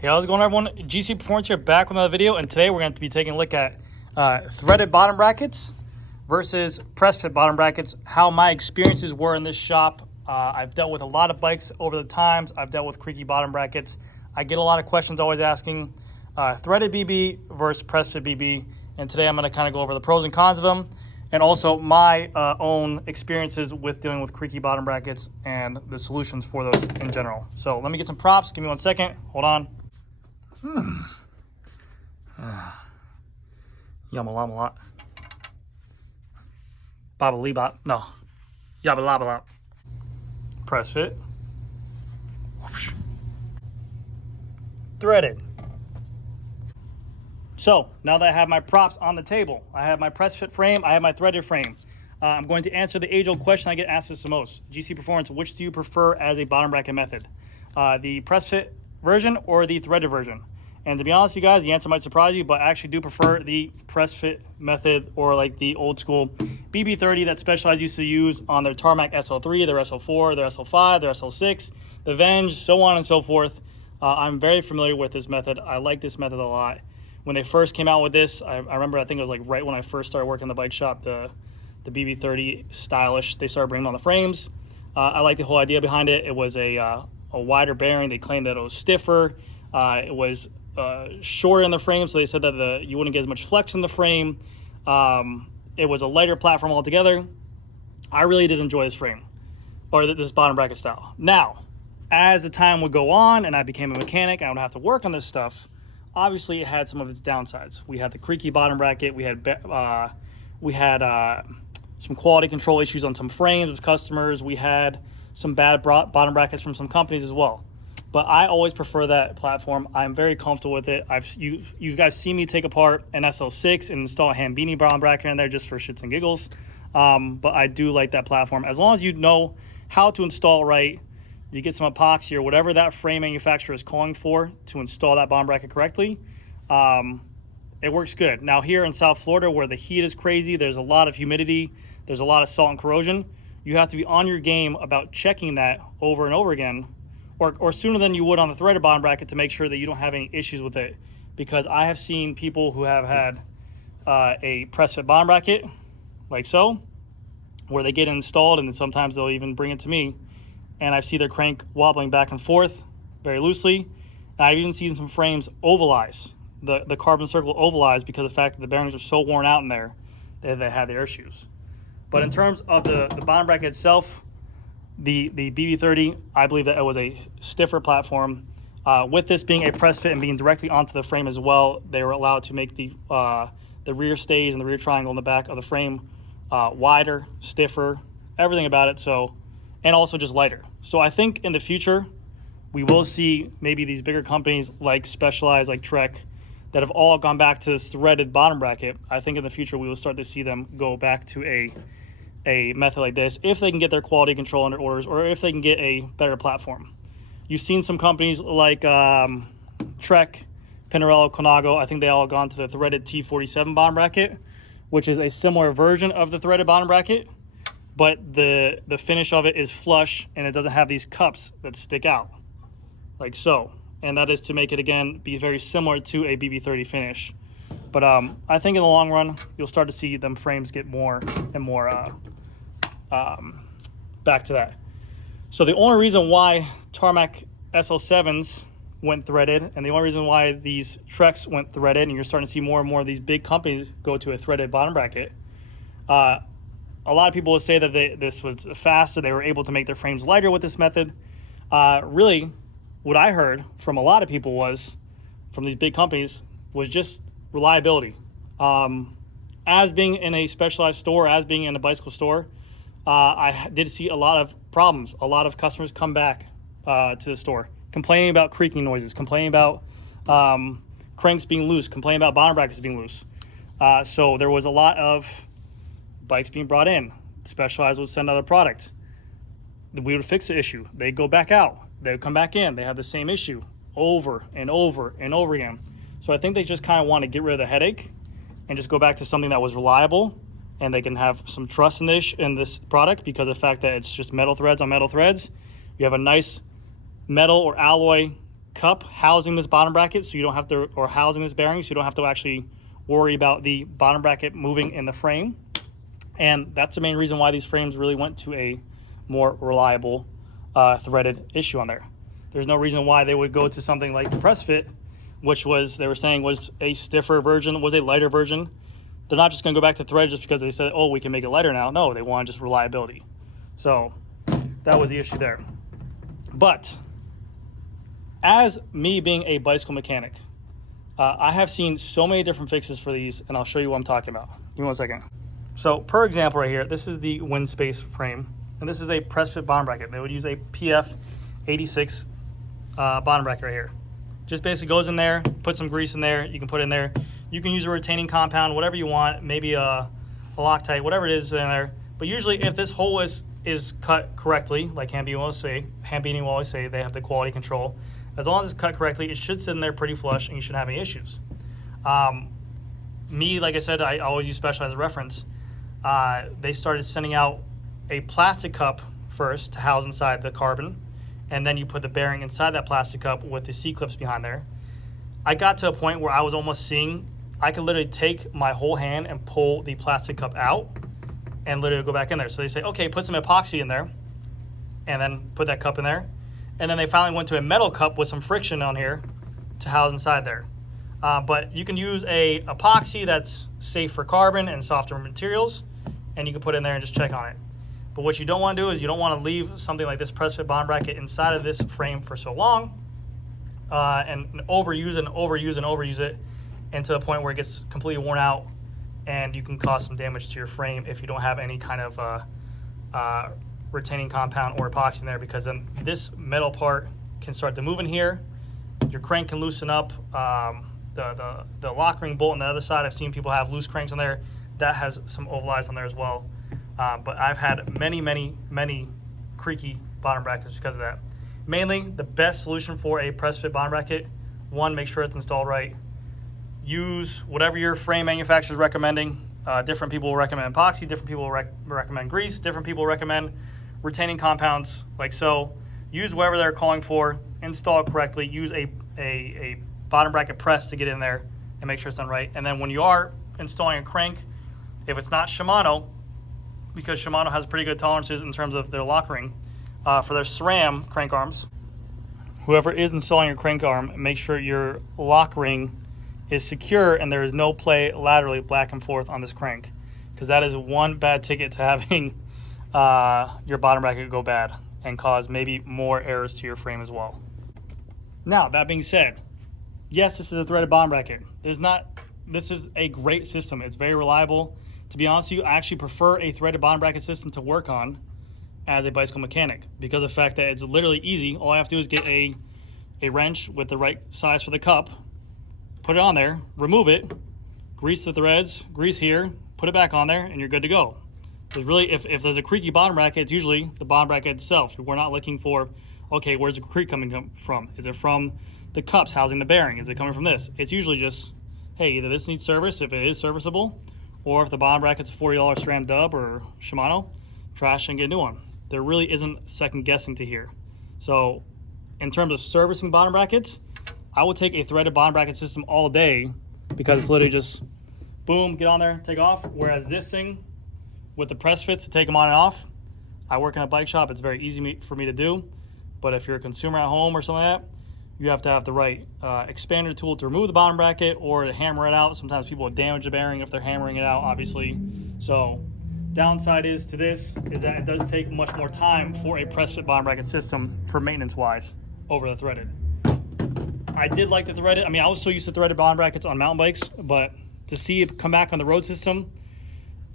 Hey, how's it going, everyone? GC Performance here, back with another video, and today we're going to be taking a look at threaded bottom brackets versus press fit bottom brackets, how my experiences were in this shop. I've dealt with a lot of bikes over the times. I've dealt with creaky bottom brackets. I get a lot of questions always asking threaded BB versus press fit BB, and today I'm going to kind of go over the pros and cons of them, and also my own experiences with dealing with creaky bottom brackets and the solutions for those in general. So let me get some props. Give me 1 second. Hold on. Yama-lama-lot. Baba-lee-bop. No. Yabba-labba-lop. Press fit. Whoosh. Threaded. So, now that I have my props on the table, I have my press fit frame, I have my threaded frame. I'm going to answer the age-old question I get asked this the most. GC Performance, which do you prefer as a bottom bracket method? The press fit version or the threaded version? And to be honest, you guys, the answer might surprise you, but I actually do prefer the press fit method, or like the old school BB30 that Specialized used to use on their Tarmac SL3, their SL4, their SL5, their SL6, the Venge, so on and so forth. I'm very familiar with this method. I like this method a lot. When they first came out with this, I remember, I think it was like right when I first started working in the bike shop, the BB30 stylish, they started bringing on the frames. I like the whole idea behind it. It was a wider bearing. They claimed that it was stiffer. It was shorter in the frame, so they said that you wouldn't get as much flex in the frame. It was a lighter platform altogether. I really did enjoy this frame, or this bottom bracket style. Now, as the time would go on and I became a mechanic, I would have to work on this stuff. Obviously, it had some of its downsides. We had the creaky bottom bracket. We had some quality control issues on some frames with customers. We had some bad bottom brackets from some companies as well. But I always prefer that platform. I'm very comfortable with it. You guys see me take apart an SL6 and install a Hambini bottom bracket in there just for shits and giggles. But I do like that platform. As long as you know how to install right, you get some epoxy or whatever that frame manufacturer is calling for to install that bottom bracket correctly, it works good. Now here in South Florida, where the heat is crazy, there's a lot of humidity, there's a lot of salt and corrosion, you have to be on your game about checking that over and over again, or sooner than you would on the threaded bottom bracket, to make sure that you don't have any issues with it. Because I have seen people who have had a press fit bottom bracket, like so, where they get it installed, and then sometimes they'll even bring it to me, and I see their crank wobbling back and forth very loosely. And I've even seen some frames ovalize, the carbon circle ovalize, because of the fact that the bearings are so worn out in there that they had their issues. But in terms of the bottom bracket itself, the BB30, I believe that it was a stiffer platform. With this being a press fit and being directly onto the frame as well, they were allowed to make the rear stays and the rear triangle in the back of the frame wider, stiffer, everything about it. So, and also just lighter. So I think in the future, we will see maybe these bigger companies like Specialized, like Trek, that have all gone back to this threaded bottom bracket. I think in the future, we will start to see them go back to a method like this, if they can get their quality control under orders, or if they can get a better platform. You've seen some companies like Trek, Pinarello, Conago. I think they all gone to the threaded T47 bottom bracket, which is a similar version of the threaded bottom bracket, but the finish of it is flush, and it doesn't have these cups that stick out like so. And that is to make it, again, be very similar to a BB30 finish. But I think in the long run, you'll start to see them frames get more and more back to that. So the only reason why Tarmac SL7s went threaded, and the only reason why these Treks went threaded, and you're starting to see more and more of these big companies go to a threaded bottom bracket, a lot of people will say that this was faster, they were able to make their frames lighter with this method. Really, what I heard from a lot of people was, from these big companies, was just reliability. As being in a Specialized store, as being in a bicycle store, I did see a lot of problems. A lot of customers come back to the store complaining about creaking noises, complaining about cranks being loose, complaining about bottom brackets being loose. So there was a lot of bikes being brought in. Specialized would send out a product. We would fix the issue. They'd go back out. They would come back in. They have the same issue over and over and over again. So I think they just kind of want to get rid of the headache and just go back to something that was reliable, and they can have some trust in this product, because of the fact that it's just metal threads on metal threads. You have a nice metal or alloy cup housing this bottom bracket, so you don't have to, or housing this bearing, so you don't have to actually worry about the bottom bracket moving in the frame. And that's the main reason why these frames really went to a more reliable threaded issue on there. There's no reason why they would go to something like the PRESSFIT, which was, they were saying was a stiffer version, was a lighter version. They're not just going to go back to thread just because they said, oh, we can make it lighter now. No, they want just reliability. So that was the issue there. But as me being a bicycle mechanic, I have seen so many different fixes for these, and I'll show you what I'm talking about. Give me 1 second. So per example right here, this is the WINSPACE frame, and this is a PRESSFIT bottom bracket. They would use a PF 86 bottom bracket right here. Just basically goes in there, put some grease in there, you can put in there. You can use a retaining compound, whatever you want, maybe a Loctite, whatever it is in there. But usually if this hole is cut correctly, like Hand Beating will always say, they have the quality control. As long as it's cut correctly, it should sit in there pretty flush and you shouldn't have any issues. Me, like I said, I always use Specialized as a reference. They started sending out a plastic cup first to house inside the carbon, and then you put the bearing inside that plastic cup with the C-clips behind there. I got to a point where I was almost seeing, I could literally take my whole hand and pull the plastic cup out and literally go back in there. So they say, okay, put some epoxy in there, and then put that cup in there. And then they finally went to a metal cup with some friction on here to house inside there. But you can use a epoxy that's safe for carbon and softer materials, and you can put it in there and just check on it. But what you don't want to do is you don't want to leave something like this PRESSFIT bottom bracket inside of this frame for so long and overuse it into the point where it gets completely worn out, and you can cause some damage to your frame if you don't have any kind of retaining compound or epoxy in there, because then this metal part can start to move in here. Your crank can loosen up. The lock ring bolt on the other side, I've seen people have loose cranks on there. That has some ovalides on there as well. But I've had many creaky bottom brackets because of that. Mainly, the best solution for a PRESSFIT bottom bracket, one, make sure it's installed right. Use whatever your frame manufacturer is recommending. Different people will recommend epoxy, different people will recommend grease, different people will recommend retaining compounds like so. Use whatever they're calling for, install it correctly, use a bottom bracket press to get in there and make sure it's done right. And then when you are installing a crank, if it's not Shimano, because Shimano has pretty good tolerances in terms of their lock ring, for their SRAM crank arms, whoever is installing your crank arm, make sure your lock ring is secure and there is no play laterally back and forth on this crank, because that is one bad ticket to having your bottom bracket go bad and cause maybe more errors to your frame as well. Now, that being said, yes, this is a threaded bottom bracket. This is a great system. It's very reliable. To be honest with you, I actually prefer a threaded bottom bracket system to work on as a bicycle mechanic, because of the fact that it's literally easy. All I have to do is get a wrench with the right size for the cup, put it on there, remove it, grease the threads, grease here, put it back on there, and you're good to go. Because really, if there's a creaky bottom bracket, it's usually the bottom bracket itself. We're not looking for, okay, where's the creak coming from? Is it from the cups housing the bearing? Is it coming from this? It's usually just, hey, either this needs service, if it is serviceable, or if the bottom bracket's a $40 SRAM dub or Shimano, trash and get a new one. There really isn't second guessing to here. So in terms of servicing bottom brackets, I would take a threaded bottom bracket system all day, because it's literally just boom, get on there, take off. Whereas this thing with the PRESSFITs, to take them on and off, I work in a bike shop, it's very easy for me to do. But if you're a consumer at home or something like that, you have to have the right expander tool to remove the bottom bracket or to hammer it out. Sometimes people will damage the bearing if they're hammering it out, obviously. So downside is to this is that it does take much more time for a PRESSFIT bottom bracket system for maintenance wise over the threaded. I did like the threaded. I mean, I was so used to threaded bottom brackets on mountain bikes, but to see it come back on the road system,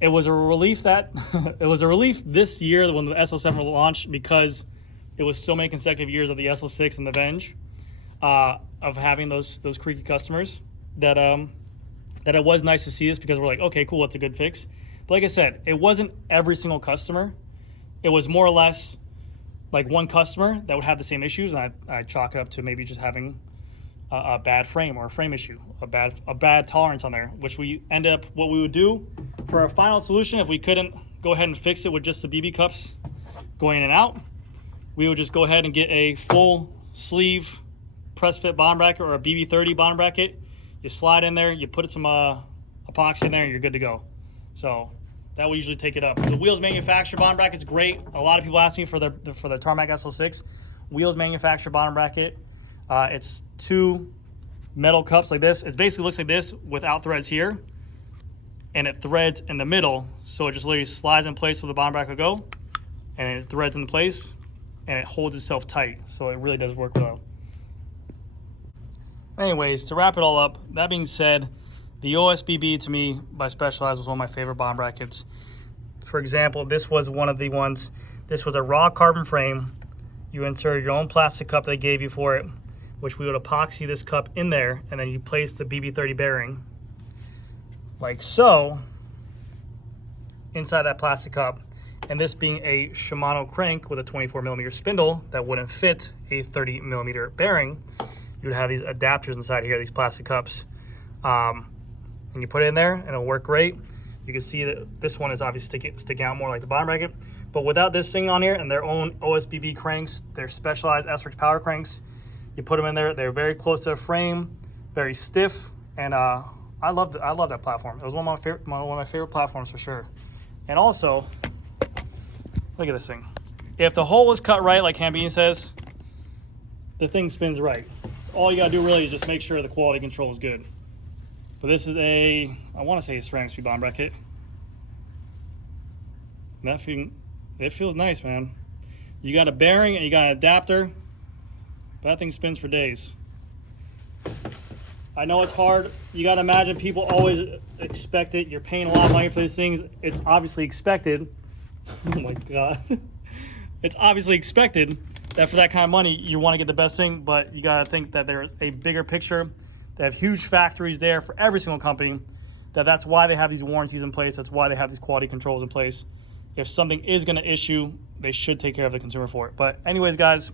it was a relief that it was a relief this year when the SL7 launched, because it was so many consecutive years of the SL6 and the Venge of having those creaky customers that that it was nice to see this, because we're like, okay, cool, that's a good fix. But like I said, it wasn't every single customer. It was more or less like one customer that would have the same issues, and I chalk it up to maybe just having a bad frame or a frame issue, a bad tolerance on there, which we end up, what we would do for our final solution, if we couldn't go ahead and fix it with just the BB cups going in and out, we would just go ahead and get a full sleeve PRESSFIT bottom bracket or a BB30 bottom bracket. You slide in there, you put some epoxy in there, and you're good to go. So that will usually take it up. The Wheels manufacturer bottom bracket is great. A lot of people ask me for the Tarmac SL6. Wheels manufacturer bottom bracket. It's 2 metal cups like this. It basically looks like this without threads here, and it threads in the middle. So it just literally slides in place where the bottom bracket will go, and it threads in place, and it holds itself tight. So it really does work well. Anyways, to wrap it all up, that being said, the OSBB to me by Specialized was one of my favorite bottom brackets. For example, this was one of the ones. This was a raw carbon frame. You inserted your own plastic cup they gave you for it, which we would epoxy this cup in there, and then you place the BB30 bearing, like so, inside that plastic cup. And this being a Shimano crank with a 24mm spindle that wouldn't fit a 30mm bearing, you would have these adapters inside here, these plastic cups. And you put it in there and it'll work great. You can see that this one is obviously sticking out more like the bottom bracket. But without this thing on here and their own OSBB cranks, they're Specialized SRX power cranks. You put them in there, they're very close to the frame, very stiff, and I love that platform. It was one of my favorite platforms for sure. And also, look at this thing. If the hole was cut right, like Hambini says, the thing spins right. All you gotta do really is just make sure the quality control is good. But this is I want to say a ceramic speed bottom bracket. It feels nice, man. You got a bearing and you got an adapter. That thing spins for days. I know it's hard. You got to imagine people always expect it. You're paying a lot of money for these things. It's obviously expected. Oh my God. It's obviously expected that for that kind of money, you want to get the best thing, but you got to think that there's a bigger picture. They have huge factories there for every single company. That's why they have these warranties in place. That's why they have these quality controls in place. If something is going to issue, they should take care of the consumer for it. But anyways, guys,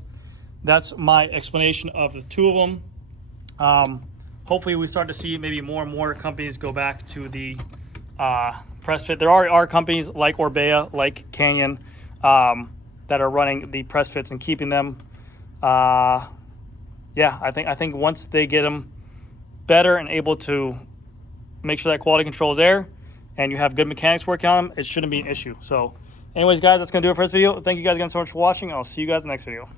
that's my explanation of the two of them. Hopefully we start to see maybe more and more companies go back to the PRESSFIT. There are companies like Orbea, like Canyon, that are running the PRESSFITs and keeping them. Yeah, I think once they get them better and able to make sure that quality control is there and you have good mechanics working on them, it shouldn't be an issue. So anyways, guys, that's going to do it for this video. Thank you guys again so much for watching. I'll see you guys in the next video.